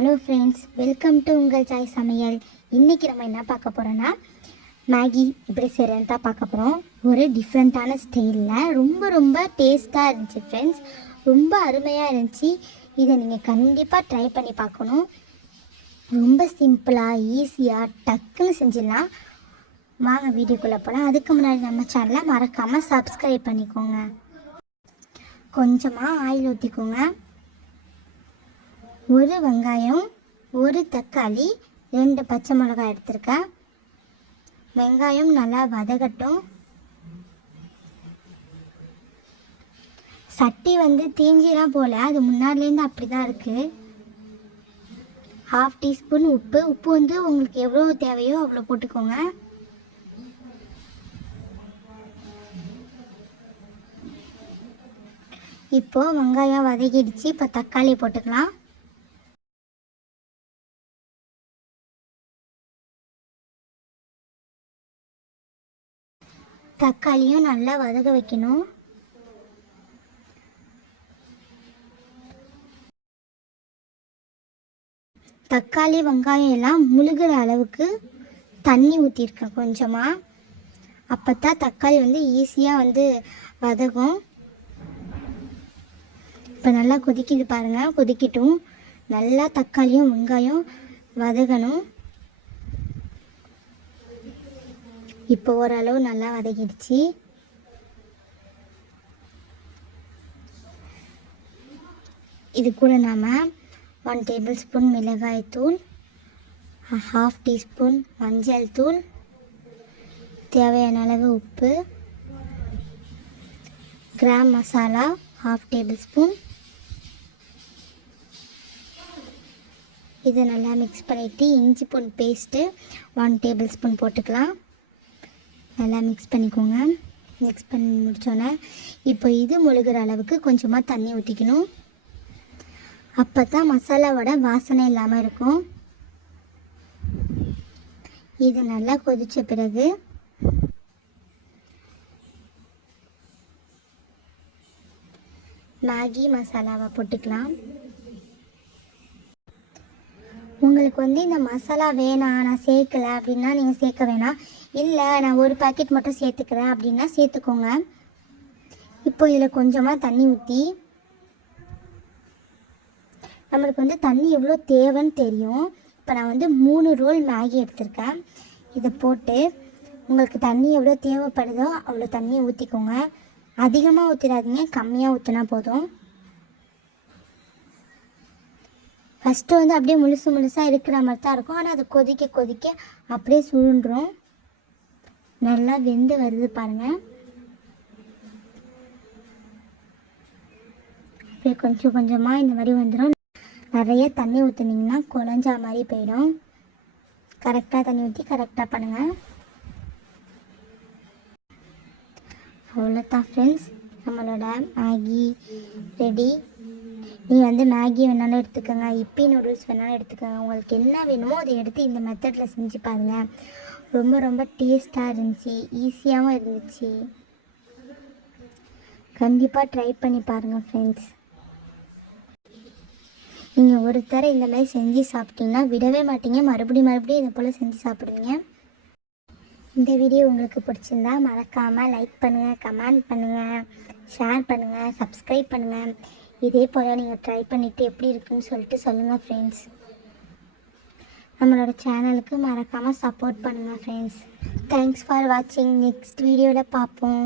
Hello friends welcome to உங்கள் சாய் சமையல். இன்றைக்கி நம்ம என்ன பார்க்க போகிறோன்னா மேகி எப்படி செய்கிறேன்னு தான் பார்க்க போகிறோம் ஒரு டிஃப்ரெண்ட்டான ஸ்டைலில் ரொம்ப ரொம்ப டேஸ்ட்டாக இருந்துச்சு ஃப்ரெண்ட்ஸ் ரொம்ப அருமையாக இருந்துச்சு. இதை நீங்கள் கண்டிப்பாக ட்ரை பண்ணி பார்க்கணும். ரொம்ப சிம்பிளாக ஈஸியாக டக்குன்னு செஞ்சிடலாம். வாங்க வீடியோக்குள்ளே போகலாம் அதுக்கு முன்னாடி நம்ம சேனலை மறக்காமல் சப்ஸ்கிரைப் பண்ணிக்கோங்க. கொஞ்சமாக ஆயில் ஊற்றிக்கோங்க ஒரு வெங்காயம் ஒரு தக்காளி ரெண்டு பச்சை மிளகாய் எடுத்திருக்கேன் வெங்காயம் நல்லா வதகட்டும். சட்டி வந்து தீஞ்சிலாம் போல அது முன்னாடிலேருந்து அப்படி தான் இருக்குது ஹாஃப் டீஸ்பூன் உப்பு. உப்பு வந்து உங்களுக்கு எவ்வளோ தேவையோ அவ்வளோ போட்டுக்கோங்க. இப்போது வெங்காயம் வதக்கிடுச்சு. இப்போ தக்காளி போட்டுக்கலாம். தக்காளியும் நல்லா வதக வைக்கணும். தக்காளி வெங்காயம் எல்லாம் முழுகிற அளவுக்கு தண்ணி ஊற்றிருக்கேன் கொஞ்சமாக அப்போ தான் தக்காளி வந்து ஈஸியாக வந்து வதகும். இப்போ நல்லா கொதிக்குது பாருங்கள் கொதிக்கட்டும். நல்லா தக்காளியும் வெங்காயம் வதகணும். இப்போ ஓரளவு நல்லா வதக்கிடுச்சு. இது கூட நாம் ஒன் டேபிள் ஸ்பூன் மிளகாய் தூள் ஹாஃப் டீஸ்பூன் மஞ்சள் தூள் தேவையான அளவு உப்பு gram masala half table spoon இதை நல்லா மிக்ஸ் பண்ணிவிட்டு இஞ்சி பூண்டு பேஸ்ட்டு ஒன் டேபிள் ஸ்பூன் போட்டுக்கலாம். நல்லா மிக்ஸ் பண்ணிக்கோங்க. மிக்ஸ் பண்ணி முடித்தோன்னே இப்போ இது முழுகிற அளவுக்கு கொஞ்சமாக தண்ணி ஊற்றிக்கணும் அப்போ தான் மசாலாவோட வாசனை இல்லாமல் இருக்கும். இது நல்லா கொதித்த பிறகு மேகி மசாலாவை போட்டுக்கலாம். உங்களுக்கு வந்து இந்த மசாலா வேணாம் நான் சேர்க்கலை அப்படின்னா நீங்கள் சேர்க்க வேணாம். இல்லை நான் ஒரு பாக்கெட் மட்டும் சேர்த்துக்கிறேன் அப்படின்னா சேர்த்துக்கோங்க. இப்போ இதில் கொஞ்சமாக தண்ணி ஊற்றி நம்மளுக்கு வந்து தண்ணி எவ்வளோ தேவைன்னு தெரியும். இப்போ நான் வந்து மூணு ரோல் மேகி எடுத்திருக்கேன். இதை போட்டு உங்களுக்கு தண்ணி எவ்வளோ தேவைப்படுதோ அவ்வளோ தண்ணியை ஊற்றிக்கோங்க அதிகமாக ஊற்றிடாதீங்க கம்மியாக ஊற்றினா போதும். ஃபஸ்ட்டு வந்து அப்படியே முழுசு முழுசாக இருக்கிற மாதிரி தான் இருக்கும். ஆனால் அது கொதிக்க கொதிக்க அப்படியே சுருண்டுரும். நல்லா வெந்து வருது பாருங்கள் அப்படியே கொஞ்சம் கொஞ்சமாக இந்த மாதிரி வந்துடும் நிறைய தண்ணி ஊற்றுனீங்கன்னா குழஞ்சா மாதிரி போயிடும். கரெக்டாக தண்ணி ஊற்றி கரெக்டாக பண்ணுங்கள் அவ்வளோதான் ஃப்ரெண்ட்ஸ் நம்மளோட மேகி ரெடி நீ வந்து மேகி வேணாலும் எடுத்துக்கோங்க. இப்பி நூடுல்ஸ் வேணாலும் எடுத்துக்கோங்க. உங்களுக்கு என்ன வேணுமோ அதை எடுத்து இந்த மெத்தடில் செஞ்சு பாருங்கள் ரொம்ப ரொம்ப டேஸ்ட்டாக இருந்துச்சு. ஈஸியாகவும் இருந்துச்சு. கண்டிப்பாக ட்ரை பண்ணி பாருங்கள் ஃப்ரெண்ட்ஸ் நீங்கள் ஒரு தர இந்த மாதிரி செஞ்சு சாப்பிட்டீங்கன்னா விடவே மாட்டீங்க. மறுபடியும் மறுபடியும் இதை போல் செஞ்சு சாப்பிடுவீங்க. இந்த வீடியோ உங்களுக்கு பிடிச்சிருந்தா மறக்காமல் லைக் பண்ணுங்கள் கமெண்ட் பண்ணுங்கள் ஷேர் பண்ணுங்கள் சப்ஸ்கிரைப் பண்ணுங்கள் இதே போல் நீங்கள் ட்ரை பண்ணிவிட்டு எப்படி இருக்குன்னு சொல்லிட்டு சொல்லுங்கள் ஃப்ரெண்ட்ஸ் நம்மளோட சேனலுக்கு மறக்காமல் சப்போர்ட் பண்ணுங்கள் ஃப்ரெண்ட்ஸ் தேங்க்ஸ் ஃபார் வாட்சிங் நெக்ஸ்ட் வீடியோவில் பார்ப்போம்.